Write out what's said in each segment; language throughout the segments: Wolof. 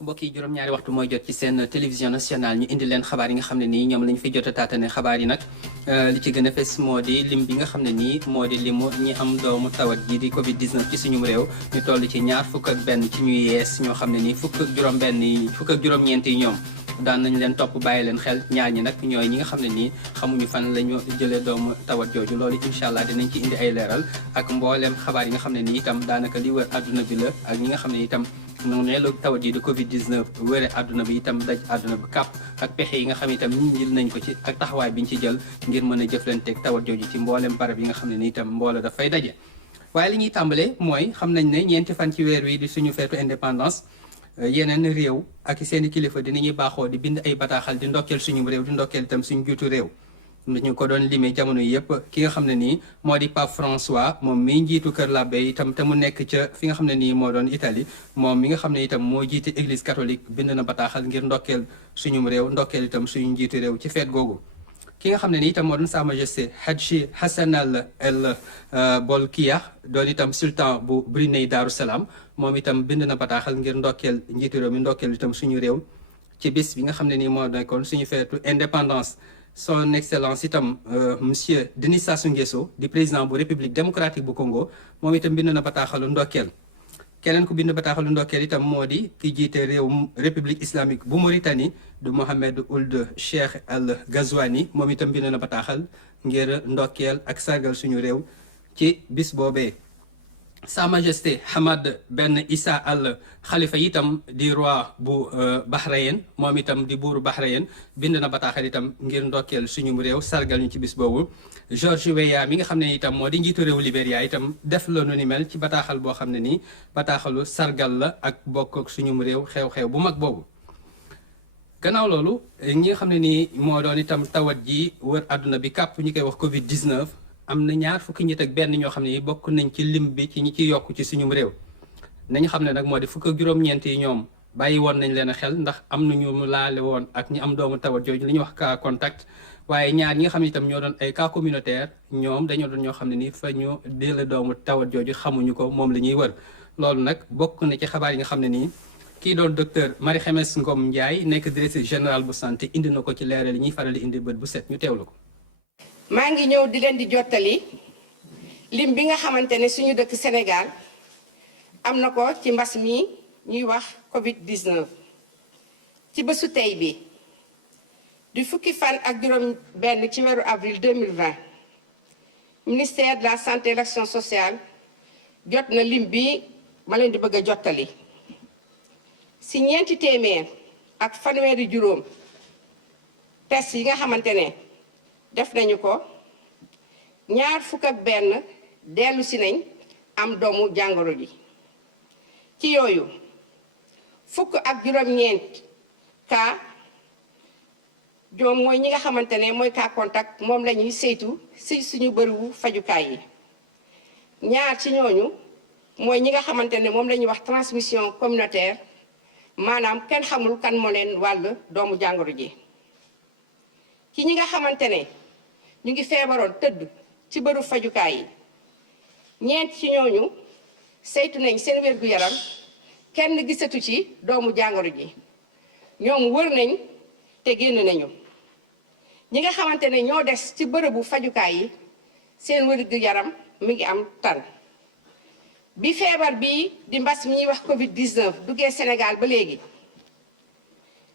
mbokk yi juróom-ñaari waxtu mooy jot ci seen télévision nationale ñu indi leen xabaar yi nga xam ne nii ñoom lañu fi jot a taatane xabaar yi nag li ci gën a fes moo di lim bi nga xam ne nii moo di limu ñi am doomu tawat ji di Covid 19 ci suñu réew ñu toll ci ñaar fukk ak benn ci ñuy yees ñoo xam ne nii fukk ak juróom-ñeent yi ñoom daan nañ leen topp bàyyi leen xel ñaar ñi nag ñooy ñi nga xam ne nii xamuñu fan la ñu jëlee doomu tawat jooju loolu incha allah dinañ ci indi ay leeral ak mbooleem xabaar yi nga xam ne nii itam daanaka li wër àdduna bi la ak ñi nga xam ne itam noonu la tawat yi di Covid 19 wëre àdduna bi itam daj àdduna bi kàpp ak pexe yi nga xam ne itam ñi jël nañ ko ci ak taxawaay bi ñu ci jël ngir mën a jëflanteeg tawat jooju ci mbooleem barab yi nga xam ne nii itam mbooloo dafay daje. waaye li ñuy tàmbalee mooy xam nañ ne ñeenti fan ci weer wi di suñu feetu indépendance yeneen réew ak seeni kilifa dinañuy baaxoo di bind ay bataaxal di ndokkeel suñu réew di ndokkeel itam suñu juutu réew. ñu ko doon limee jamono yëpp ki nga xam ne nii moo di Pape François moom mi njiitu Kër Labbe itam te mu nekk ca fi nga xam ne nii moo doon Italie moom mi nga xam ne itam moo jiite église catholique bind na bataaxal ngir ndokkeel suñu réew ndokkeel itam suñu njiitu réew ci feet googu. ki nga xam ne nii itam moo doon Sa Majesté Hadji Hassan El Bolkiah doon itam sultan bu Brunei Darou Salam moom itam bind na bataaxal ngir ndokkeel njiitu réew mi ndokkeel itam suñu réew ci bis bi nga xam ne nii moo nekkoon suñu feetu indépendance. Son Excellence itam monsieur Denis Sassou Nguesso di président bu République démocratique bu Congo moom itam bind na bataaxalu ndokkeel keneen ku bind bataaxalu ndokkeel itam moo di ki jiite réew République islamique bu Mauritanie du Mohamed Ould Cheikh Al Ghazouani moom itam bind na bataaxal ngir ndokkeel ak sargal suñu réew ci bis boobee. Sa Majesté Hamad Ben Issa Al Khalifa itam di roi bu Bahreïn moom itam di buuru Bahreïn bind na bataaxal itam ngir ndokkeel suñu réew sargal ñu ci bis boobu. George Weah mi nga xam ne itam moo di njiitu réew Libéria itam def la nu ni mel ci bataaxal boo xam ne nii bataaxalu sargal la ak bokk ak suñu réew xew-xew bu mag boobu. gannaaw loolu ñi nga xam ne nii moo doon itam tawat ji wër àdduna bi kàpp ñu koy wax Covid 19. am na ñaar fukki nit ak benn ñoo xam ne bokk nañ ci lim bi ci ñi ci yokk ci suñu réew nañu xam ne nag moo di fukk ak juróom-ñeent yi ñoom bàyyi woon nañ leen a xel ndax am nañu mu laale woon ak ñi am doomu tawat jooju li ñuy wax cas contact waaye ñaar ñi nga xam ne itam ñoo doon ay cas communautaire ñoom dañoo doon ñoo xam ne ni fa ñu dee doomu tawat jooju xamuñu ko moom la ñuy wër loolu nag bokk na ci xabaar yi nga xam ne nii kii doon docteur Marie Khemesse Ngom Ndiaye nekk directrice générale bu santé indi na ko ci leeral yi ñuy faral di indi bët bu set ñu teewlu ko. maa ngi ñëw di leen di jottali lim bi nga xamante ne suñu dëkk Sénégal am na ko ci mbas mi ñuy wax Covid 19 ci bésu tey bi di fukki fan ak juróom benn ci weeru avril 2020 ministère de la santé et de l'action sociale jot na lim bi ma leen di bëgg a jottali si ñeenti téeméer ak fanweeri juróom test yi nga xamante ne def nañu ko ñaar fukk ak benn dellu si nañ am doomu jàngoro ji ci yooyu fukk ak juróom-ñeent cas ñoom mooy ñi nga xamante ne mooy cas contact moom la ñuy saytu si suñu bërëbu fajukaay yi ñaar ci ñooñu mooy ñi nga xamante ne moom la ñuy wax transmission communautaire maanaam kenn xamul kan moo leen wàll doomu jàngoro ji ci ñi nga xamante ne ñu ngi feebaroon tëdd ci bërëbu fajukaay yi ñeent ci ñooñu saytu nañ seen wér-gu-yaram kenn gisatu ci doomu jàngoro ji ñoom wër nañ te génn nañu ñi nga xamante ne ñoo des ci bërëbu fajukaay yi seen wér-gu-yaram mi ngi am tan bi feebar bi di mbas mi ñuy wax Covid 19 duggee Sénégal ba léegi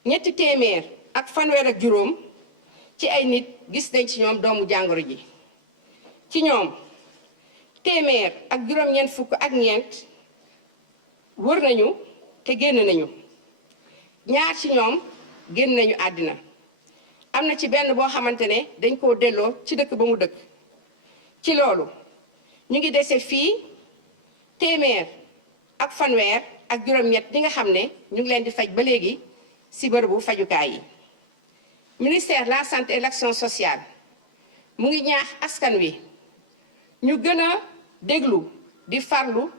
ñetti téeméer ak fanweer ak juróom ci ay nit gis nañ ci ñoom doomu jàngoro ji ci ñoom téeméer ak juróom-ñeent fukk ak ñeent wër nañu te génn nañu ñaar ci ñoom génn nañu àddina am na ci benn boo xamante ne dañ koo delloo ci dëkk ba mu dëkk ci loolu ñu ngi dese fii téeméer ak fanweer ak juróom-ñett ñi nga xam ne ñu ngi leen di faj ba léegi ci bërëbu fajukaay yi ministère de la santé et de l'action sociale mu ngi ñaax askan wi ñu gën a déglu di farlu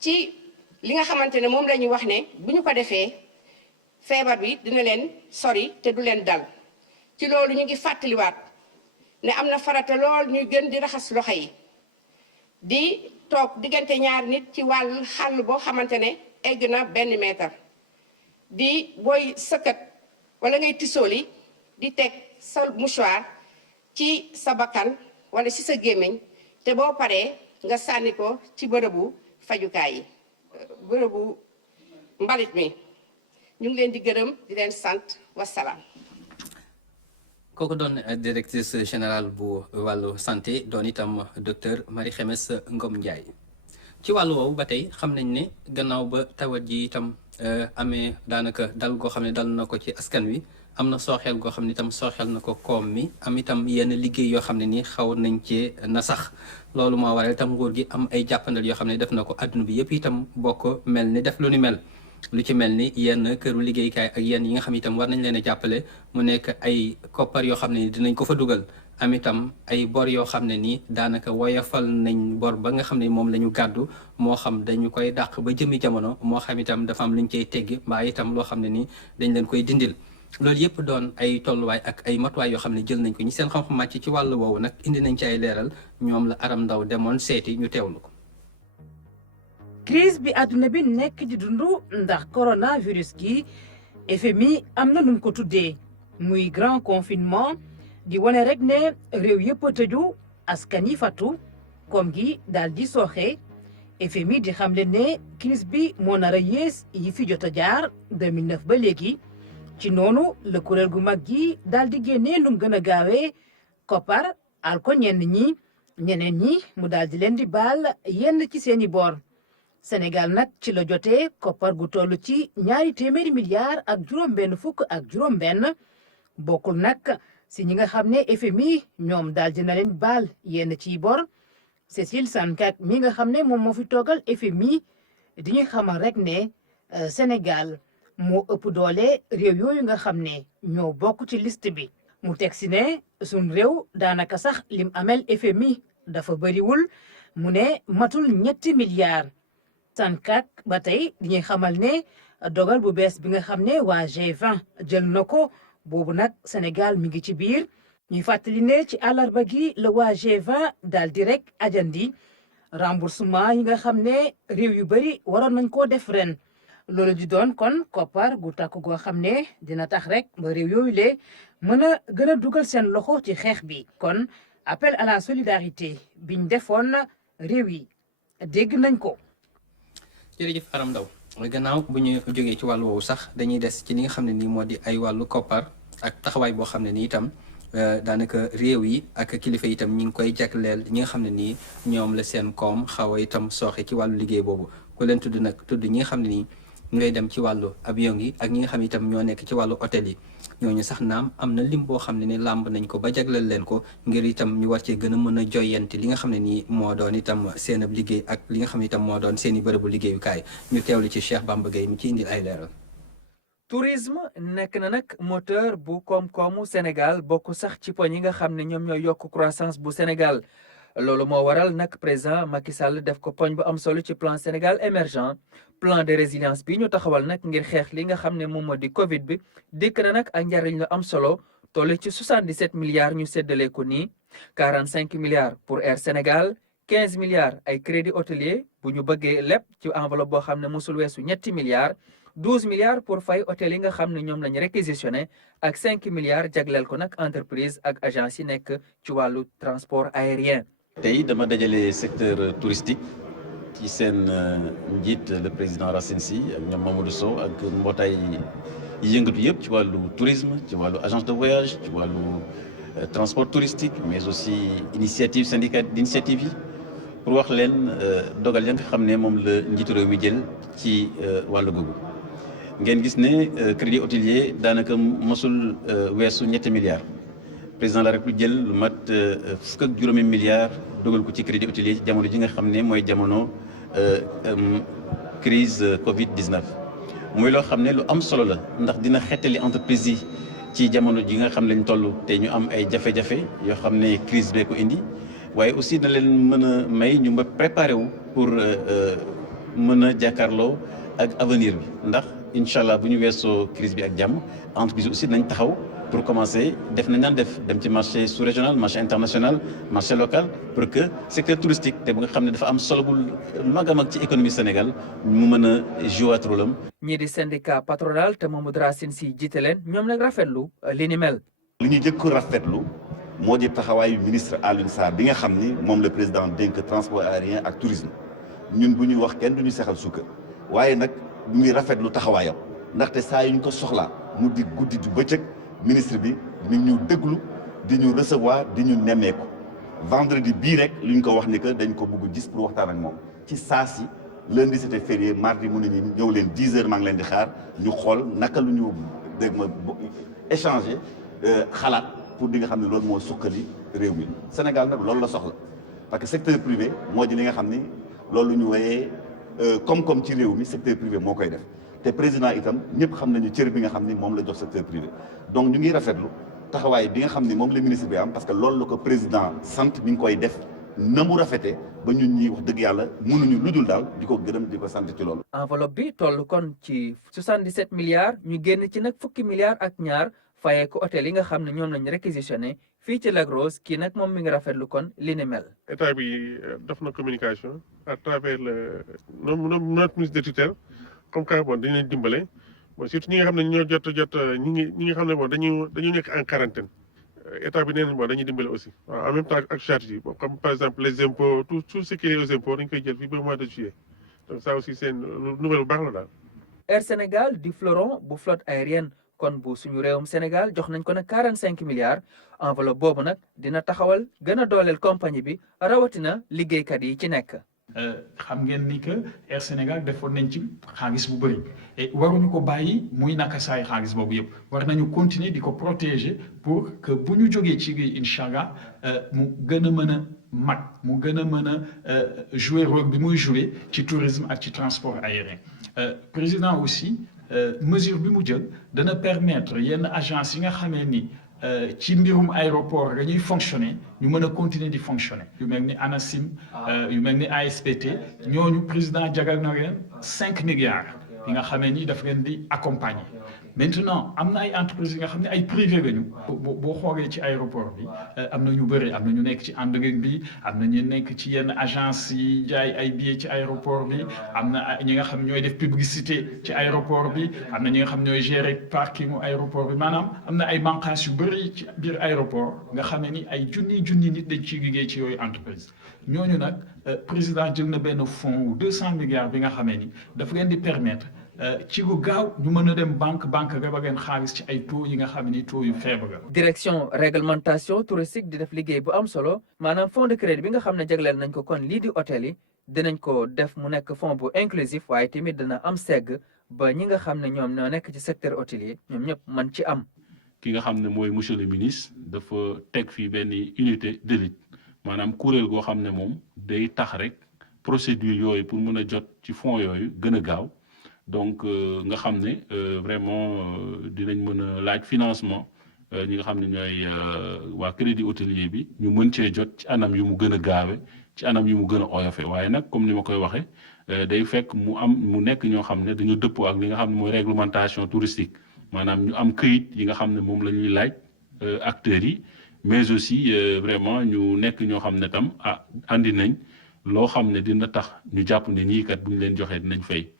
ci li nga xamante ne moom la ñuy wax ne bu ñu ko defee feebar bi dina leen sori te du leen dal ci loolu ñu ngi fàttaliwaat ne am na farata lool ñuy gën di raxas loxo yi di toog diggante ñaari nit ci wàll xàll boo xamante ne egg na benn mètre di booy sëkkat wala ngay tisooli di teg sa mouchoir ci sa bakkan wala ci sa gémmiñ te boo paree nga sànni ko ci bërëbu fajukaay yi bërëbu mbalit mi ñu ngi leen di gërëm di leen sant wasalaam. kooku doon directrice générale bu wàllu santé doon itam docteur Marie Khemesse Ngom Ndiaye. ci wàllu woowu ba tey xam nañ ne gannaaw ba tawat ji itam amee daanaka dal goo xam ne dal na ko ci askan wi am na sooxeel goo xam ne itam sooxeel na ko koom mi am itam yenn liggéey yoo xam ne nii xaw nañ cee na sax loolu moo waral itam nguur gi am ay jàppandal yoo xam ne def na ko adduna bi yëpp itam bokk mel ni def lu ni mel. lu ci mel ni yenn këru liggéeykaay ak yenn yi nga xam itam war nañ leen a jàppale mu nekk ay koppar yoo xam ne dinañ ko fa dugal am itam ay bor yoo xam ne nii daanaka woyofal nañ bor ba nga xam ne moom la ñu gàddu moo xam dañu koy dàq ba jëmi jamono moo xam itam dafa am lu ñu cay teggi mbaa itam loo xam ne nii dañ leen koy dindil loolu yëpp doon ay tolluwaay ak ay matuwaay yoo xam ne jël nañ ko ñi seen xam-xam màcc ci wàllu woowu nag indi nañ ci ay leeral ñoom la Aram Ndaw demoon seeti ñu teewlu ko. crise bi àdduna bi nekk di dund ndax coronavirus gi FMI am na nu mu ko tuddee muy grand confinement di wane rek ne réew yëpp a tëju askan yi fatu koom gi daal di sooxe FMI di xamle ne crise bi moo nar a yées yi fi jot a jaar 2009 ba léegi ci noonu la kuréel gu mag gi daal di génnee nu mu gën a gaawee koppar al ko ñeneen ñi mu daal di leen di baal yenn ci seeni bor. Sénégal nag ci la jotee koppar gu toll ci $200 milliards ak juróom-benn fukk ak juróom-benn bokkul nag si ñi nga xam ne FMI ñoom daal dina leen baal yenn ciy bor Cécile Sankak mi nga xam ne moom moo fi toogal FMI di ñu xamal rek ne Sénégal moo ëpp doole réew yooyu nga xam ne ñoo bokk ci liste bi mu teg si ne suñ réew daanaka sax lim amel FMI dafa bëriwul mu ne matul $7 milliards. Sankak ba tey di ñuy xamal ne dogal bu bees bi nga xam ne waa G20 jël na ko boobu nag Sénégal mi ngi ci biir ñuy fàttali ne ci àllarba gi la waa G20 daal di rek ajandi remboursement yi nga xam ne réew yu bëri waroon nañ koo def ren loolu di doon kon koppar gu takk goo xam ne dina tax rek ba réew yooyu le mën a gën a dugal seen loxo ci xeex bi kon appel à la solidarité biñ defoon réew yi dégg nañ ko. jërëjëf Aram Ndaw gannaaw bu ñu jógee ci wàllu woowu sax dañuy des ci li nga xam ne nii moo di ay wàllu koppar ak taxawaay boo xam ne nii itam daanaka réew yi ak kilifa itam ñi ngi koy jagleel ñi nga xam ne nii ñoom la seen koom xaw a itam sooxe ci wàllu liggéey boobu ku leen tudd nag tudd ñi nga xam ne nii ngay dem ci wàllu avion yi ak ñi nga xam itam ñoo nekk ci wàllu hôtel yi ñooñu sax naam am na lim boo xam ne ni làmb nañ ko ba jagleel leen ko ngir itam ñu war cee gën a mën a joyanti li nga xam ne nii moo doon itam seen ab liggéey ak li nga xam ne itam moo doon seen i bërëbu liggéeyukaay ñu teewlu ci Cheikh Bamba Gueye mi ci indil ay leeral. tourisme nekk na nag moteur bu koom-koomu Sénégal bokk sax ci poñ yi nga xam ne ñoom ñooy yokk croissance bu Sénégal loolu moo waral nag président Macky Sall def ko poñ bu am solo ci plan Sénégal émergent plan de résilience bi ñu taxawal nag ngir xeex li nga xam ne moom moo di Covid bi dikk na nag ak njariñ lu am solo toll ci 77 milliards ñu séddale ko nii 45 milliards pour Air Sénégal 15 milliards ay crédit hôtelier bu ñu bëggee lépp ci enveloppe boo xam ne mosul weesu ñetti milliards 12 milliards pour fay hôtel yi nga xam ne ñoom lañu réquisitionné ak 5 milliards jagleel ko nag entreprise ak agence yi nekk ci wàllu transport aérien. tey dama dajale secteur touristique ci seen njiit le président Racine Sy ak ñoom Mamadou Sow ak mbootaay yi yëngatu yëpp ci wàllu tourisme ci wàllu agence de voyage ci wàllu transport touristique mais aussi initiative syndicat d'initiative yi pour wax leen dogal ya nga xam ne moom la njiitu réew mi jël ci wàllu googu ngeen gis ne crédit hôtelier daanaka mosul weesu ñetti milliards président de la République jël lu mat fukk ak juróomi milliards dogal ko ci crédit hôtelier ci jamono ji nga xam ne mooy jamono crise Covid 19. muy loo xam ne lu am solo la ndax dina xettali entreprise yi ci jamono ji nga xam ne lañ toll te ñu am ay jafe-jafe yoo xam ne crise bee ko indi waaye aussi na leen mën a may ñu préparé wu pour mën a jàkkaarloo ak avenir bi ndax incha allah bu ñu weesoo crise bi ak jàmm entreprise aussi nañ taxaw pour commencer def nañ naan def dem ci marché sous-régional marché international marché local pour que secteur touristique te bu nga xam ne dafa am solo bu mag a mag ci économie Sénégal mu mën a jouer rôle am. ñii di syndicat patronal te Mamadou Racine Sy jiite leen ñoom nag rafetlu li ni mel. li ñu jëkk rafetlu moo di taxawaayu ministre Alioune Sarr bi nga xam ni moom le président dénk transport aérien ak tourisme ñun bu ñuy wax kenn du ñu sexal sukkar waaye nag ñu ngi rafetlu taxawaayam ndaxte saa yu ñu ko soxlaa mu di guddi du bëccëg ministre bi mi ngi ñu déglu di ñu recevoir di ñu nemmeeku vendredi bii rek lu ñu ko wax ni que dañ ko bëgg gis pour waxtaan ak moom ci saa si lundi c'était férié mardi mu ne ñu ñëw leen 10 heures maa ngi leen di xaar ñu xool naka lu ñu dégg ma échanger xalaat pour di nga xam ne loolu moo suqali réew mi Sénégal nag loolu la soxla parce que secteur privé moo di li nga xam ni loolu ñu wooyee koom-koom ci réew mi secteur privé moo koy def te président itam ñëpp xam nañu cër bi nga xam ni moom la jox secteur privé donc ñu ngi rafetlu taxawaay bi nga xam ni moom la ministre bi am parce que loolu la ko président sant mi ngi koy def na mu rafetee ba ñun ñi wax dëgg yàlla mënuñu lu dul daal di ko gërëm di ko sant ci loolu. enveloppe bi toll kon ci 77 milliards ñu génn ci nag fukki milliards ak ñaar fayee ko hôtel yi nga xam ne ñoom lañu réquisitionné fii ci Lac Rose kii nag moom mi ngi rafetlu kon li ni mel. état bi def na communication à travers notre ministre de tutelle comme que bon dañu leen dimbale bon surtout ñi nga xam ne ñoo jot ñi nga xam ne bon dañu nekk en quarantaine état bi nee nañ bon dañuy dimbale aussi waaw en même temps ak charge yi bon comme par exemple les impôts tout ce qui est aux impôts dañ koy jël fii ba mois de juillet donc ça aussi c'est une nouvelle bu baax la daal. Air Sénégal di fleuron bu flotte aérienne kon bu suñu réewum Sénégal jox nañ ko nag 45 milliards enveloppe boobu nag dina taxawal gën a dooleel compagnie bi rawatina liggéeykat yi ci nekk. xam ngeen ni que Air Sénégal defoon nañ ci xaalis bu bëri et waruñu ko bàyyi muy naka saay xaalis boobu yëpp war nañu continuer di ko protéger pour que bu ñu jógee ci biir incha allah mu gën a mën a mag mu gën a mën a jouer rôle bi muy jouer ci tourisme ak ci transport aérien président aussi mesure bi mu jël dana permettre yenn agence yi nga xamee ni ci mbirum aéroport dañuy fonctionner ñu mën a continuer di fonctionner yu mel ni ANACIM yu mel ni ASPT ñooñu président jagal na leen 5 milliards yi nga xamee ni daf leen di accompagner maintenant am na ay entreprises yi nga xam ne ay privé lañu boo xoolee ci aéroport bi am na ñu bëri am na ñu nekk ci àndëgën bi am na ñu nekk ci yenn agence yi jaay ay billets ci aéroport bi am na ñi nga xam ñooy def publicité ci aéroport bi am na ñi nga xam ñooy gérer parking aéroport bi maanaam am na ay bànqaas yu bëri ci biir aéroport nga xam ne ni ay junni nit dañ ciy liggéey ci yooyu entreprise ñooñu nag président jël na benn fonds wu 200 milliards bi nga xamee ni dafa leen di permettre ci lu gaaw ñu mën a dem banque ba ngeen xaalis ci ay taux yi nga xam ni taux yu faible la. direction réglementation touristique di def liggéey bu am solo maanaam fonds de crédit bi nga xam ne jagleel nañ ko kon lii di hôtel yi dinañ ko def mu nekk fonds bu inclusif waaye tamit dina am segg ba ñi nga xam ne ñoom ñoo nekk ci secteur hôtelier ñoom ñëpp mën ci am. ki nga xam ne mooy monsieur le ministre dafa teg fii benn unité d'élite maanaam kuréel goo xam ne moom day tax rek procédure yooyu pour mën a jot ci fonds yooyu gën a gaaw. donc nga xam ne vraiment dinañ mën a laaj financement ñi nga xam ne ñooy waa crédit hôtelier bi ñu mën cee jot ci anam yu mu gën a gaawe ci anam yu mu gën a oyofe waaye nag comme ni ma koy waxee day fekk mu nekk ñoo xam ne dañu dëppoo ak li nga xam ne mooy réglementation touristique maanaam ñu am këyit yi nga xam ne moom la ñuy laaj acteurs yi mais aussi vraiment ñu nekk ñoo xam ne tam andi nañ loo xam ne dina tax ñu jàpp ne ñii kat bu ñu leen joxee dinañ fay.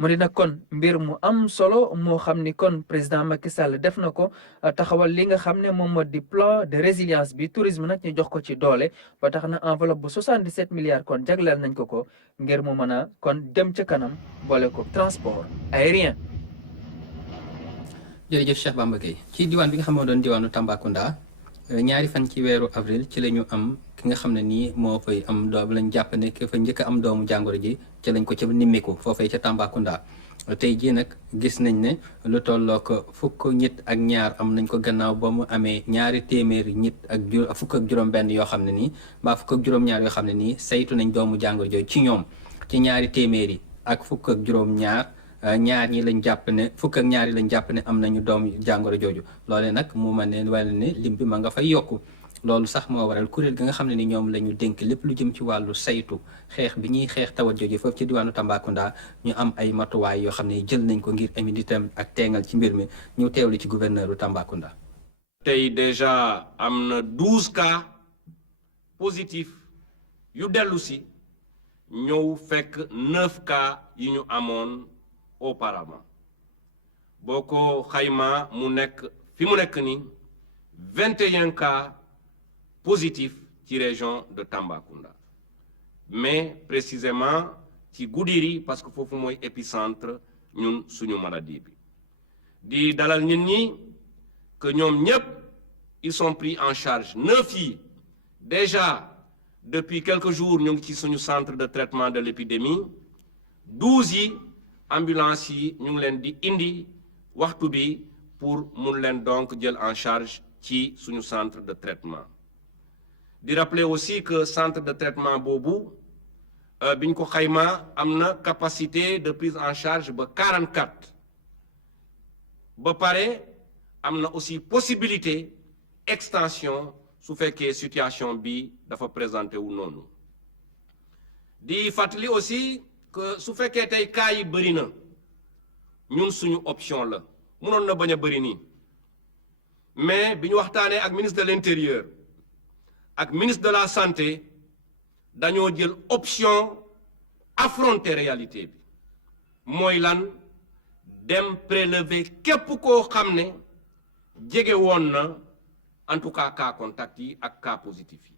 mu di nag kon mbir mu am solo moo xam ni kon président Macky Sall def na ko taxawal li nga xam ne moom moo di plan de résilience bi tourisme nag ñu jox ko ci doole ba tax na enveloppe bu 77 milliards kon jagleel nañ ko ngir mu mën a kon dem ca kanam boole ko transport aérien. jërëjëf Cheikh Bamba Gueye ci diwaan bi nga xam ne doon diwaanu Tambacounda ñaari fan ci weeru avril ci la ñu am ki nga xam ne nii moo fay am doom lañ jàpp ne ki fa njëkk a am doomu jàngoro ji ci lañ ko ca nimmiku foofee ca Tambacounda tey jii nag gis nañ ne lu tolloo ko fukk nit ak ñaar am nañ ko gannaaw ba mu amee ñaari téeméeri nit ak fukk ak juróom-benn yoo xam ne nii mbaa fukk ak juróom-ñaar yoo xam ne nii saytu nañ doomu jàngoro jooju ci ñoom ci ñaari téeméeri ak fukk ak juróom-ñaar ñaar ñi lañ jàpp ne fukk ak ñaar yi lañ jàpp ne am nañu doom jàngoro jooju loole nag mu mën ne wala ne lim bi ma nga fay yokku loolu sax moo waral kuréel gi nga xam ne ni ñoom la ñu dénk lépp lu jëm ci wàllu saytu xeex bi ñuy xeex tawat jooju foofu ci diwaanu Tambacounda ñu am ay matuwaay yoo xam ne jël nañ ko ngir indi itam ak teengal ci mbir mi ñu teewlu ci gouverneur u Tambacounda. tey déjà am na 12 cas positifs yu dellu si ñëw fekk 9 cas yi ñu amoon auparavant boo ko xaymaa mu nekk fi mu nekk ni 21 cas positifs ci région de Tambacounda mais précisément ci Goudiri parce que foofu mooy épicentre ñun suñu maladie bi di dalal nit ñi que ñoom ñëpp ils sont pris en charge 9 yi déjà depuis quelques jours ñu ngi ci suñu centre de traitement de l'épidémie 12 yi ambulance yi ñu ngi leen di indi waxtu bi pour mun leen donc jël en charge ci suñu centre de traitement di rappeler aussi que centre de traitement boobu bi ñu ko xayma am na capacité de prise en charge ba 44 ba pare am na aussi possibilité extension su fekkee situation bi dafa présenté wu noonu di fàttali aussi que su fekkee tey cas yi bëri na ñun suñu option la mënoon na bañ a bëri nii mais bi ñu waxtaanee ak ministre de l'intérieur ak ministre de la santé dañoo jël option affronter réalité bi mooy lan dem prélever képp koo xam ne jege woon na en tout cas contact yi ak cas positif yi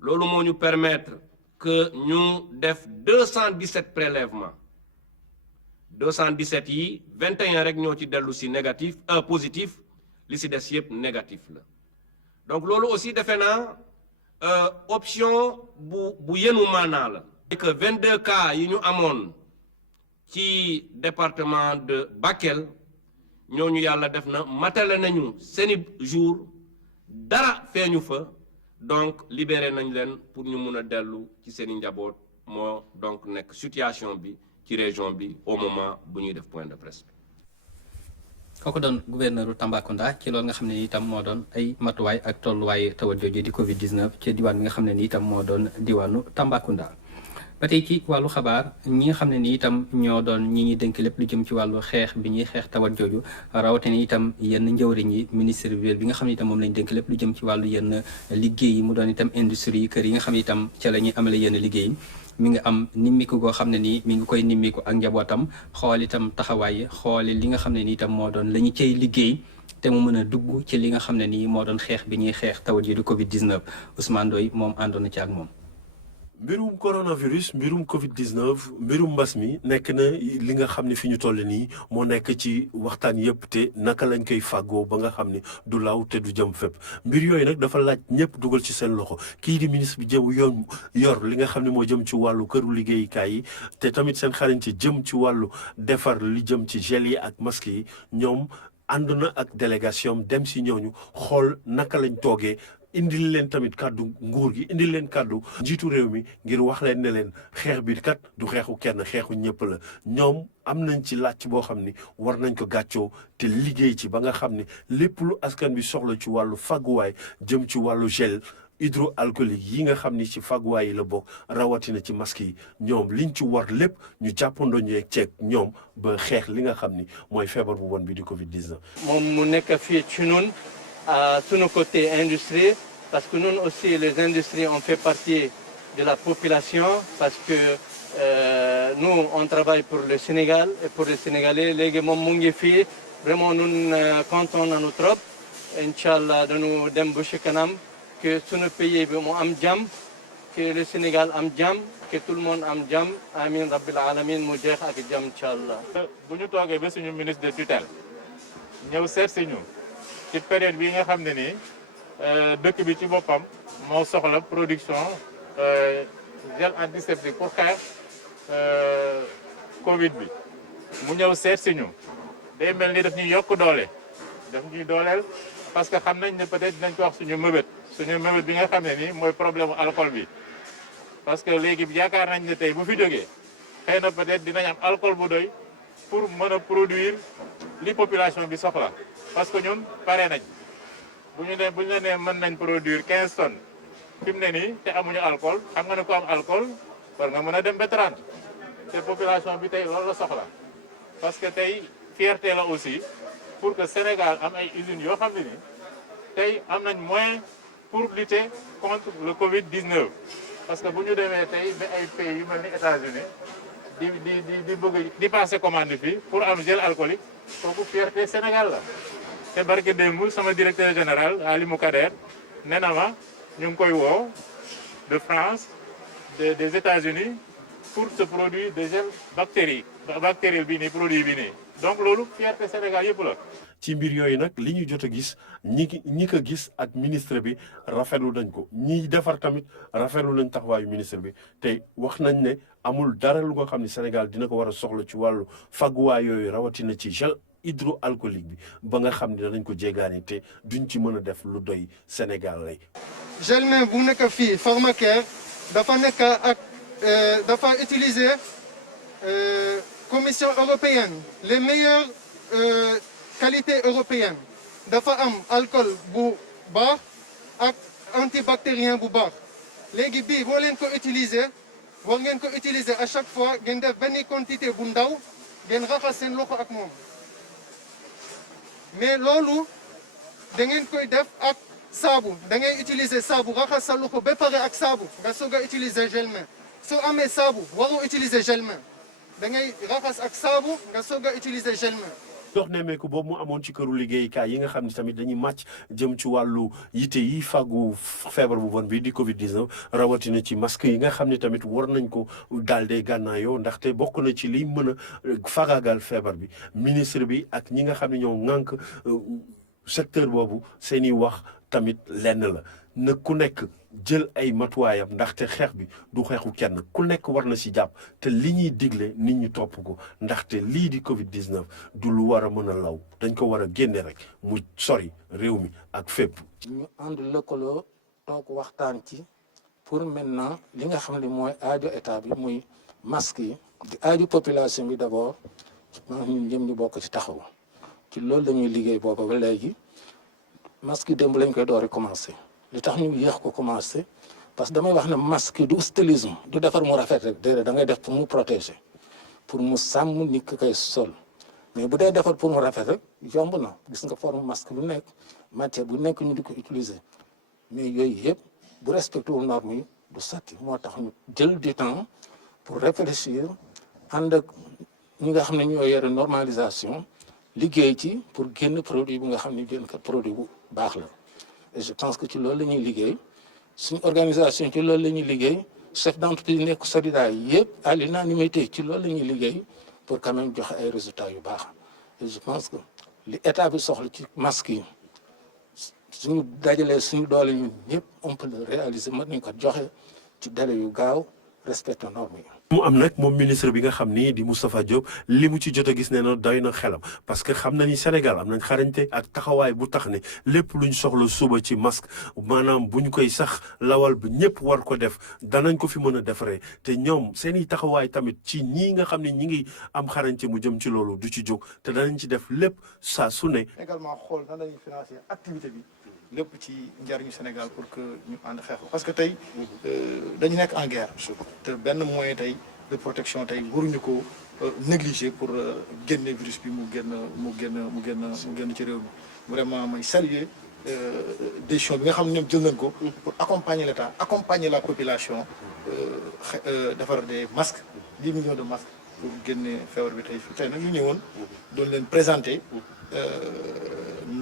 loolu moo ñu permettre que ñu def 217 prélèvements 217 yi 21 rek ñoo ci dellu si négatif positif li si des yëpp négatif la donc loolu aussi defe naa option bu yenu maanaa la. que 22 cas yi ñu amoon ci département de Bakel ñooñu yàlla def na matale nañu seeni jour dara feeñu fa donc libéré nañ leen pour ñu mun a dellu ci seeni njaboot moo donc nekk situation bi ci région bi au moment bu ñuy def point de presse bi. kooku doon gouverneur u Tambacounda ci loolu nga xam ne ni itam moo doon ay matuwaay ak tolluwaay tawat jooju di Covid 19 ci diwaan bi nga xam ne ni itam moo doon diwaanu Tambacounda. ba tey ci wàllu xabaar ñi nga xam ne ni itam ñoo doon ñi ñuy dénk lépp lu jëm ci wàllu xeex bi ñuy xeex tawat jooju rawatina itam yenn njëwriñ yi ministre bi nga xam ne itam moom lañ dénk lépp lu jëm ci wàllu yenn liggéey yi mu doon itam industrie yi kër yi nga xam ne itam ca la ñuy amale yenn liggéey mi ngi am nimmiku goo xam ne nii mi ngi koy nimmiku ak njabootam xool itam taxawaay xooli li nga xam ne ni itam moo doon la ñu cay liggéey te mu mën a dugg ci li nga xam ne nii moo doon xeex bi ñuy xeex tawat ji du Covid 19 Ousmane Ndoye moom àndoon na ci ak moom. mbirum coronavirus mbirum Covid 19 mbirum mbas mi nekk na li nga xam ne fi ñu toll nii moo nekk ci waxtaan yëpp te naka lañ koy fàggoo ba nga xam ne du law te du jëm fépp mbir yooyu nag dafa laaj ñëpp dugal ci seen loxo kii di ministre bi jëm yor li nga xam ne moo jëm ci wàllu këru liggéeyukaay yi te tamit seen xarañ ci jëm ci wàllu defar li jëm ci gel yi ak masque yi ñoom ànd na ak délégation dem si ñooñu xool naka lañ toogee. indil leen tamit kàddu nguur gi indil leen kàddu njiitu réew mi ngir wax leen ne leen xeex bi kat du xeexu kenn xeexu ñëpp la ñoom am nañ ci làcc boo xam ni war nañ ko gàccoo te liggéey ci ba nga xam ne lépp lu askan bi soxla ci wàllu fagguwaay jëm ci wàllu gel hydroalcoolique yi nga xam ni ci fagguwaay yi la bokk rawatina ci masque yi ñoom liñ ci war lépp ñu jàppandoo ñu ceeg ñoom ba xeex li nga xam ni mooy feebar bu bon bi di Covid 19. moom mu nekk fii ci ñun à notre côté industrie, parce que nous aussi, les industries, on fait partie de la population, parce que nous, on travaille pour le Sénégal et pour les Sénégalais. Les gens qui vraiment, nous comptons dans notre trop. Inch'Allah, de nous demboucher kanam, que tout notre pays am jam, que le Sénégal am jam, que tout le monde am jam. Amin, Rabbil Alamin, Moudjeh ak jam, Inch'Allah. Bu ñu toogee ba suñu ministre de tutelle ñëw seet si ñu ci période bi nga xam ne nii dëkk bi ci boppam moo soxla production gel antiseptique pour xeex Covid bi mu ñëw seet si ñu day mel ni daf ñuy yokk doole daf ñuy dooleel parce que xam nañ ne peut-être dinañ ko wax suñu mëbët bi nga xam ne nii mooy problème mu alcool bi parce que léegi yaakaar nañ ne tey bu fi jógee xëy na peut-être dinañ am alcool bu doy pour mën a produire li population bi soxla parce que ñun pare nañ bu ñu la nee mën nañ produire 15 tonnes fi mu ne nii te amuñu alcool xam nga ne ko am alcool war nga mën a dem ba 30 te population bi tey loolu la soxla parce que tey fierté la aussi pour que Sénégal am ay usines yoo xam ne ni tey am nañ moyen pour lutter contre le Covid-19 parce que bu ñu demee tey ba ay pays yu mel ni États-Unis di bëgg di passer commande fii pour am gel alcoolique kooku fierté Sénégal la te barke démb sama directeur général Ali Moukader nee na ma ñu ngi koy woo de France des États-Unis pour ce produit de gel bactériel bi nii produit bi nii donc loolu fierté Sénégal yëpp la. ci mbir yooyu nag li ñu jot a gis ñi ko gis ak ministre bi rafetlu nañ ko ñiy defar tamit rafetlu nañ taxawaayu ministre bi te wax nañ ne amul dara lu nga xam ne Sénégal dina ko war a soxla ci wàllu faguwaay yooyu rawatina ci gel hydroalcoolique bi ba nga xam ne danañ ko jéegaane te duñ ci mën a def lu doy Sénégal lay. Gelmin bu nekk fii Pharmacare dafa nekk ak dafa utiliser Commission européenne les meilleures qualités européennes dafa am alcool bu baax ak antibactérien bu baax léegi bii boo leen ko utiliser war ngeen ko utiliser à chaque fois ngeen def benn quantité bu ndaw ngeen raxas seen loxo ak moom mais loolu da ngeen koy def ak saabu da ngay utiliser saabu raxas sa loxo ba pare ak saabu nga soog a utiliser Gelmin soo amee saabu waroo utiliser Gelmin da ngay raxas ak saabu nga soog a utiliser Gelmin. dox nemmeeku boobu mu amoon ci këru liggéeykaay yi nga xam ne tamit dañuy màcc jëm ci wàllu yite yi fàggu feebar bu bon bi di Covid-19 rawatina ci masque yi nga xam ne tamit war nañ ko daal dee gànnaayoo ndaxte bokk na ci liy mën a fagaagal feebar bi ministre bi ak ñi nga xam ne ñoo ŋànk secteur boobu seeni wax tamit lenn la na ku nekk jël ay matuwaayam ndaxte xeex bi du xeexu kenn ku nekk war na si jàpp te li ñuy digle nit ñi topp ko ndaxte lii di Covid-19 du lu war a mën a law dañ ko war a génne rek mu sori réew mi ak fépp. ñu ànd lëkkaloo toog waxtaan ci pour maintenant li nga xam ne mooy aajo état bi muy masque yi di aajo population bi d'abord ñun ñëm ñu bokk ci taxaw ci loolu la ñuy liggéey booba ba léegi masque yi démb lañ koy door a commencé. li tax ñu yéex ko commencé parce que damay wax ne masque du stylisme du defar mu rafet rek déedéet da ngay def pour mu protéger pour mu sàmm nit ki koy sol mais bu dee defar pour mu rafet rek yomb na gis nga forme masque bu nekk matière bu nekk ñu di ko utiliser mais yooyu yëpp bu respecté wu normes yi du sotti moo tax ñu jël du temps pour réfléchir ànd ak ñi nga xam ne ñoo yore normalisation liggéey ci pour génn produit bi nga xam ne génn kat produit bu baax la. et je pense que ci loolu la ñuy liggéey suñu organisation ci loolu la ñuy liggéey chef d'entreprise yi nekk solidaire yëpp à l'unanimité ci loolu la ñuy liggéey pour quand même joxe ay résultats yu baax et je pense que li état bi soxla ci masque yi suñu dajalee suñu doole ñun ñëpp on peut le réaliser mën nañ ko joxe ci délai yu gaaw respecté normes yi. mu am nag moom ministre bi nga xam ni di Moustapha Diop li mu ci jot a gis ne na doy na xelam parce que xam na ni Sénégal am nañ xarañte ak taxawaay bu tax ne lépp luñ soxla suba ci masque maanaam bu ñu koy sax lawal bi ñëpp war ko def danañ ko fi mën a defaree te ñoom seen i taxawaay tamit ci ñii nga xam ne ñi ngi am xarañte mu jëm ci loolu du ci jóg te danañ ci def lépp saa su ne. également xool nan lañuy financer activité bi lépp ci njariñu Sénégal pour que ñu ànd xeex parce que tey dañu nekk en guerre te benn moyen tey de protection tey waruñu ko négliger pour génne virus bi mu génn ci réew mi vraiment may saluer décision bi nga xam ne ñoom jël nañ ko pour accompagner l'État accompagner la population defar des masques 10 millions de masques pour génne feebar bi tey nag ñu ñëwoon doon leen présenter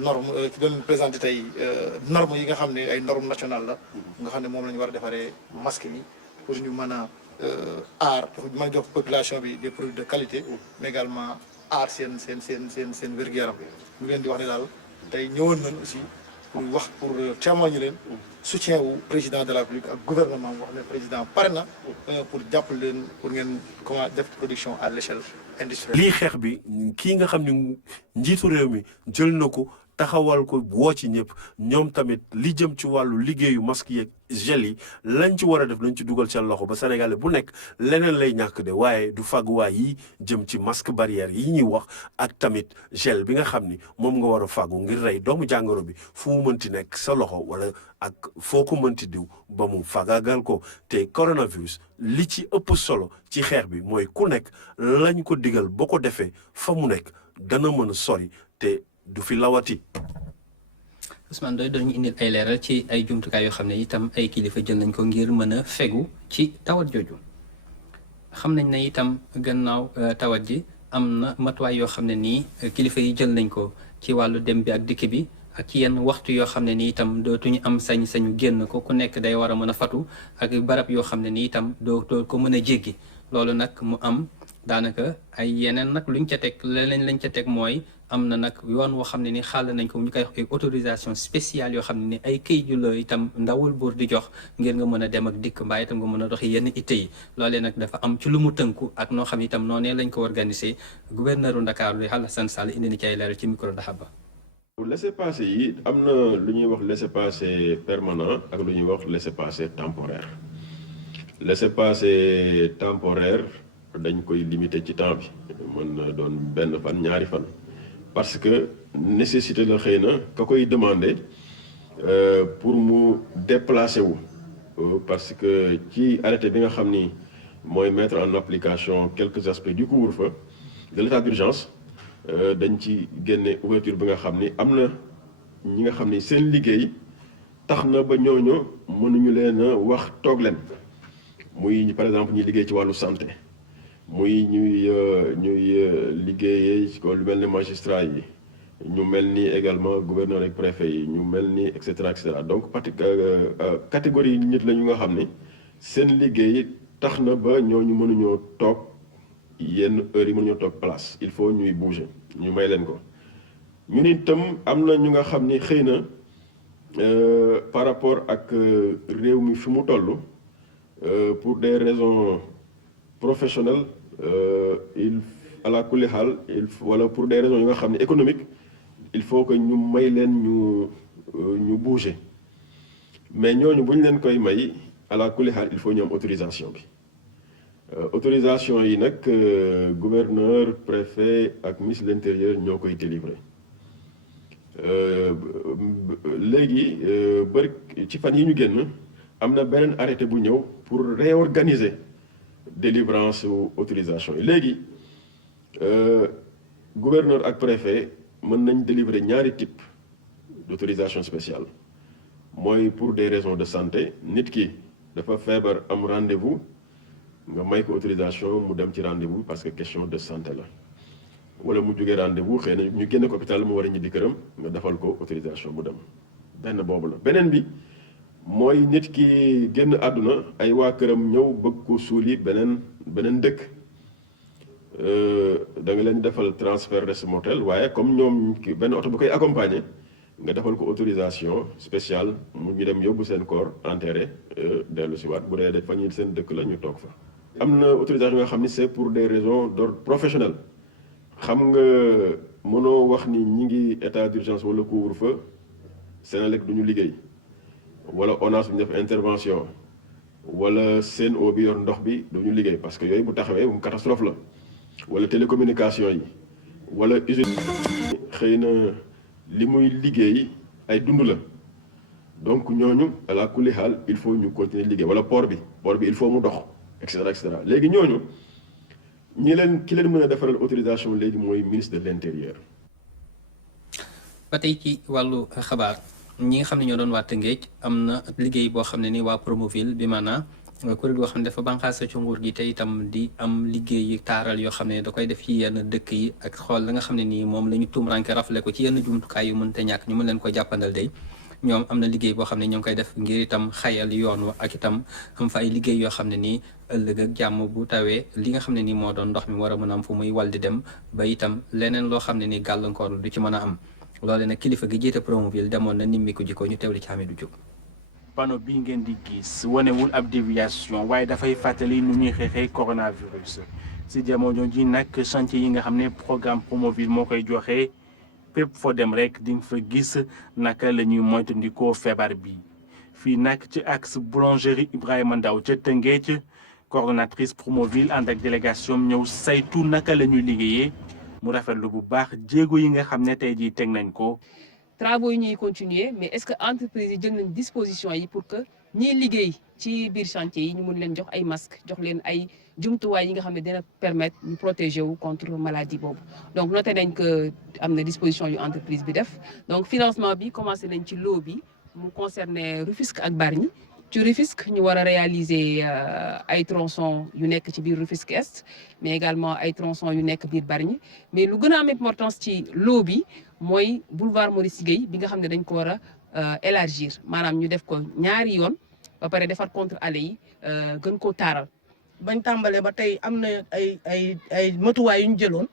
norme ki doon présenté tey normes yi nga xam ne ay normes nationales la nga xam ne moom la ñu war a defaree masque yi pour ñu mën a aar mën a jox population bi des produits de qualité mais également aar seen wér-gu-yaram ñu leen di wax ne daal tey ñëwoon nañ aussi pour wax pour témoigner leen soutien wu président de la République ak gouvernement wax ne président pare na pour jàppale leen pour ngeen comment def production à l'échelle industrielle. lii xeex bi kii nga xam ne njiitu réew mi jël na ko taxawal ko woo ci ñëpp ñoom tamit li jëm ci wàllu liggéeyu masque yeeg gel yi lañ ci war a def nañ ci dugal seen loxo ba Sénégalais bu nekk leneen lay ñàkk de waaye du fàgguwaay yi jëm ci masque barrière yi ñuy wax ak tamit gel bi nga xam ni moom nga war a fàggu ngir rey doomu jàngoro bi fu mu mënti nekk sa loxo wala ak foo ko mënti diw ba mu fagaagal ko te coronavirus li ci ëpp solo ci xeex bi mooy ku nekk lañ ko digal boo ko defee fa mu nekk dana mën a sori te du fi lawati. Ousmane Ndoye dañu indil ay leeral ci ay jumtukaay yoo xam ne itam ay kilifa jël nañ ko ngir mën a fegu ci tawat jooju xam nañ ne itam gannaaw tawat ji am na matuwaay yoo xam ne nii kilifa yi jël nañ ko ci wàllu dem bi ak dikk bi ak yenn waxtu yoo xam ne nii itam dootuñu am sañ-sañu génn ko ku nekk day war a mën a fatu ak barab yoo xam ne nii itam doo ko mën a jéggi loolu nag mu am daanaka ay yeneen nag luñ ca teg leneen lañ ca teg mooy am na nag yoon woo xam ne ni xàll nañ ko ñu koy wax ay autorisation spéciale yoo xam ne ni ay këyit yu la itam ndawul buur di jox ngir nga mën a dem ak dikk mbaa itam nga mën a doxi yenn itte yi loolee nag dafa am ci lu mu tënku ak noo xam ne itam noonee lañ ko organisé gouverneur u Ndakaaru di Alassane Sall indi na ci ay leeral ci micro Ndahaba. laissez-passer yi am na lu ñuy wax laissez-passer permanent ak lu ñuy wax laissez-passer temporaire laissez-passer temporaire dañ koy limité ci temps bi mën na doon benn fan ñaari fan parce que nécessité la xëy na ka koy demander pour mu déplacer wu parce que ci arrêté bi nga xam ni mooy mettre en application quelques aspects du couvre-feu de l'état d'urgence dañ ci génne ouverture bi nga xam ni am na ñi nga xam ni seen liggéey tax na ba ñooñu mënuñu leen a wax toog leen muy par exemple ñuy liggéey ci wàllu santé muy ñuy liggéeyee ci ko lu mel ni magistrat yi ñu mel ni également gouverneur ak préfet yi ñu mel ni et cetera donc catégorie nit la ñu nga xam ni seen liggéey tax na ba ñooñu mënuñoo toog yenn heures yi mënuñoo toog place il faut ñuy bouger ñu may leen ko ñun itam am na ñu nga xam ni xëy na par rapport ak réew mi fi mu toll pour des raisons professionnelles il ala kulli xaal wala pour des raisons yi nga xam ne économiques il faut que ñu may leen ñu bouger mais ñooñu bu ñu leen koy may ala kulli xaal il faut ñu am autorisation bi autorisation yi nag gouverneur préfet ak ministre de l'intérieur ñoo koy délivrer léegi bëri ci fan yi ñu génn am na beneen arrêté bu ñëw pour réorganiser délivrance autorisation yi léegi gouverneur ak préfet mën nañ délivrer ñaari type d'autorisation spéciale mooy pour des raisons de santé nit ki dafa feebar am rendez-vous nga may ko autorisation mu dem ci rendez-vous parce que question de santé la wala mu jógee rendez-vous xëy na ñu génne ko hôpital mu war a ñibbi këram nga defal ko autorisation mu dem benn boobu la beneen bi mooy nit ki génn àdduna ay waa këram ñëw bëgg ko suuli beneen dëkk da nga leen defal transfert reste mortel waaye comme ñoom benn oto bu koy accompagner nga defal ko autorisation spéciale mu ñu dem yóbbu seen corps enterré dellu si waat bu dee fa ñu seen dëkk la ñu toog fa. am na autorisation nga xam ni c'est pour des raisons d'ordre professionnel xam nga mënoo wax ni ñi ngi état d'urgence wala couvre-feu Senelec du ñu liggéey wala ONAS bu ñu def intervention wala Sen'Eau bi yor ndox bi du ñu liggéey parce que yooyu bu taxawee bu catastrophe la wala télécommunication yi wala usine xëy na li muy liggéey ay dund la donc ñooñu ala kulli xaal il faut ñu continuer liggéey wala port bi il faut mu dox et cetera léegi ñooñu ki leen mën a defaral autorisation léegi mooy ministre de l'intérieur. ba tey ci wàllu xabaar ñi nga xam ne ñoo doon waa Tëngéej am na liggéey boo xam ne ni waa Promoville bi maanaam kuréel goo xam ne dafa banqaasa ci nguur gi te itam di am liggéey taaral yoo xam ne da koy def ci yenn dëkk yi ak xool la nga xam ne nii moom la ñu tuumranke rafle ko ci yenn jumtukaay yu mënte ñàkk ñu mën leen ko jàppandal day ñoom am na liggéey boo xam ne ñoo ngi koy def ngir itam xayal yoon wa ak itam am fa ay liggéey yoo xam ne nii ëllëg ak jàmm bu tawee li nga xam ne nii moo doon ndox mi war a mën a am fu muy wal di dem ba itam leneen loo xam ne nii gàllankoor du ci mën a am loole nag kilifa gi jiite Promoville demoon na nimmiku ji ko ñu teewli ci Hamidou Diop. panneau bi ngeen di gis wanewul ab déviation waaye dafay fàttali nu ñuy xeexee coronavirus si jamono ji nag chantier yi nga xam ne programme Promoville moo koy joxe fépp foo dem rek di nga fa gis naka la ñuy moytandikoo feebar bi fii nag ci axe boulangerie Ibrahima Ndaw ca Tëngéej coordonnatrice Promoville ànd ak délégation ñëw saytu naka la ñuy liggéeyee mu rafetlu bu baax jéego yi nga xam ne tey jii teg nañ ko. travaux yi ñuy continuer mais est-ce que entreprise yi jël nañ disposition yi pour que ñiy liggéey ci biir chantier yi ñu mun leen jox ay masques jox leen ay jumtuwaay yi nga xam ne dina permettre ñu protéger wu contre maladie boobu. donc noté nañ que am na disposition yu entreprise bi def donc financement bi commencé nañ ci lot bi mu concerné Rufisque ak Bargny. ci Rufisque ñu war a réaliser ay tronçons yu nekk ci biir Rufisque Est mais également ay tronçons yu nekk biir Bargny mais lu gën a am importance ci lot bi mooy boulevard Maurice Guèye bi nga xam ne dañ ko war a élargir maanaam ñu def ko ñaari yoon ba pare defar contre allées yi gën koo taaral. bañ tàmbalee ba tey am na ay matuwaay yu ñu jëloon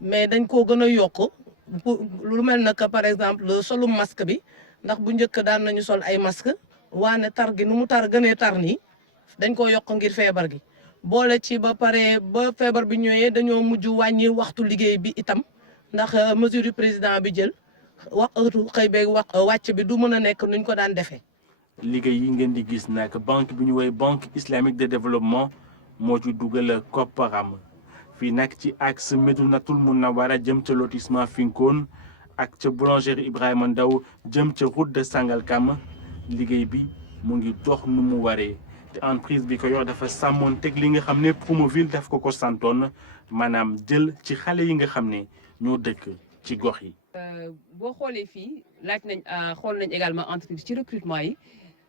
mais dañ koo gën a yokk lu mel na que par exemple solum masque bi ndax bu njëkk daan nañu sol ay masque waane tar gi nu mu gënee tar nii dañ ko yokk ngir feebar gi boole ci ba pare ba feebar bi ñëwee dañoo mujj wàññi waxtu liggéey bi itam ndax mesure yu président bi jël waxtu xëy beeg wàcc bi du mën a nekk nuñ ko daan defee. liggéey yi ngeen di gis nag banque bi ñu woy banque islamique de développement moo ci dugal kopparam fii nag ci axe Médinatoul Mounawara jëm ca lotissement Finkoon ak ca boulangerie Ibrahima Ndaw jëm ca route de Sangalkam liggéey bi mu ngi dox nu mu waree te entreprise bi ko yor dafa sàmmoon teg li nga xam ne Promoville daf ko santoon maanaam jël ci xale yi nga xam ne ñoo dëkk ci gox yi. boo xoolee fii laaj nañ xool nañ également entreprise ci recrutement yi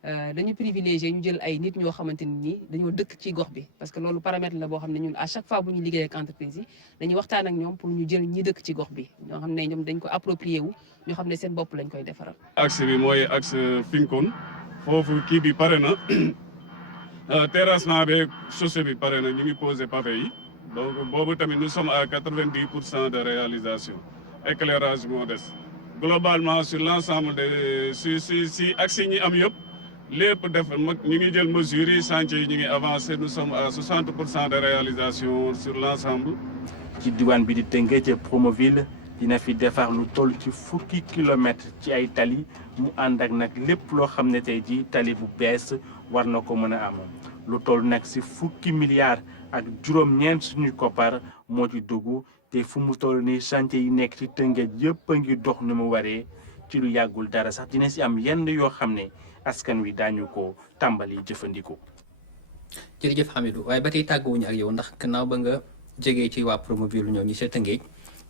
dañu privilégié ñu jël ay nit ñoo xamante ni dañoo dëkk ci gox bi parce que loolu paramètre la boo xam ne ñun à chaque fois bu ñu liggéey ak entreprise yi dañuy waxtaan ak ñoom pour ñu jël ñi dëkk ci gox bi ñoo xam ne ñoom dañ ko approprié wu ñoo xam ne seen bopp lañ koy defaral. axe bi mooy axe Finkoon foofu kii bi pare na terrassement bi chaussée bi pare na ñu ngi posé pavé yi donc boobu tamit nous sommes à 90% de réalisation éclairage moo des globalement sur l'ensemble de si axe yi ñi am yëpp. lépp def ñu ngi jël mesures yi chantier yi ñu ngi avancé nous sommes à 60% de réalisation sur l'ensemble. ci diwaan bi di Tëngéej Promoville dina fi defar lu toll ci fukki kilomètres ci ay tali mu ànd ak nag lépp loo xam ne tey jii tali bu bees war na ko mën a am lu toll nag si fukki milliards ak juróom-ñeent suñuy koppar moo ci dugg te fu mu toll nii chantier yi nekk ci Tëngéej yëpp a ngi dox ni mu waree ci lu yàggul dara sax dina si am yenn yoo xam ne. askan wi daañu ko tàmbali jëfandikoo. jërëjëf Hamidou waaye ba tey tàgguwuñu ak yow ndax gannaaw ba nga jógee ci waa Promoville ñëw ñi sa Tëngéej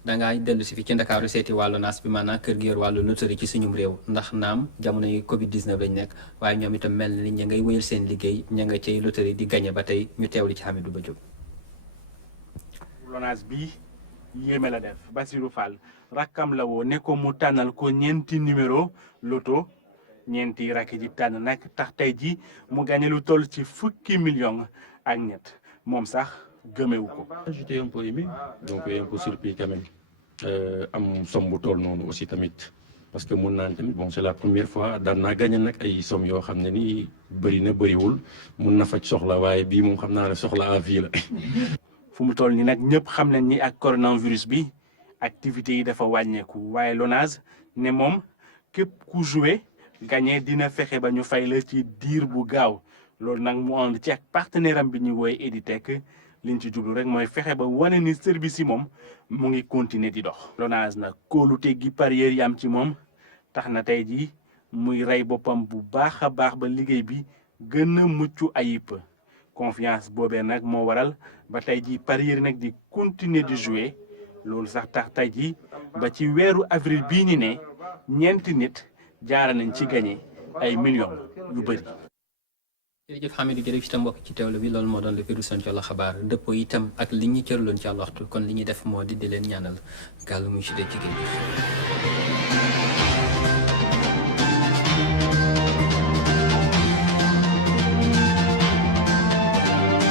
dangaa dellu si fi ci Ndakaaru seeti wàllu naas bi maanaam kër gi yor wàllu loterie ci suñum réew ndax naam jamono yi Covid 19 lañ nekk waaye ñoom itam mel ni ña ngay wéyal seen liggéey ña nga cay loterie di gagné ba tey ñu teewli ci Hamidou Ba Diop. lonaas bi yéeme la def Basirou Fall rakkam la woo ne ko mu tànnal ko ñeenti numéro loto. ñeenti rakk ji tànn nag tax tey ji mu gagné lu toll ci fukki million ak ñett moom sax gëmewu ko. j'étais un peu ému donc un peu surpris quand même am somme bu toll noonu aussi tamit parce que mun naa tamit bon c'est la première fois daan naa gagné nag ay somme yoo xam ne ni bëri na bëriwul mun na faj soxla waaye bii moom xam naa ne soxla à vie la. fu mu toll ni nag ñëpp xam nañ ni ak coronavirus bi activités yi dafa wàññeeku waaye Lonase ne moom képp ku joué. gagné dina fexe ba ñu fay la ci diir bu gaaw loolu nag mu ànd ci ak partenaire am bi ñu woowee Editech liñ ci jublu rek mooy fexe ba wane ni service yi moom mu ngi continuer di dox. Lonase nag kóolute gi parieur yi am ci moom tax na tey jii muy rey boppam bu baax a baax ba liggéey bi gën a mucc ayib confiance boobee nag moo waral ba tey jii parieur yi nag di continuer di jouer loolu sax tax tey jii ba ci weeru avril bii ni ne ñeenti nit. jaara nañ ci gagné ay millions yu bëri. jërëjëf Hamidou jërëjëf itam mbokk ci teewlu bi loolu moo doon la fi ruusoon ci la xabaar dëppoo itam ak li ñu cëraloon ci àll waxtu kon li ñuy def moo di leen ñaanal gàllu muy ci géej gi.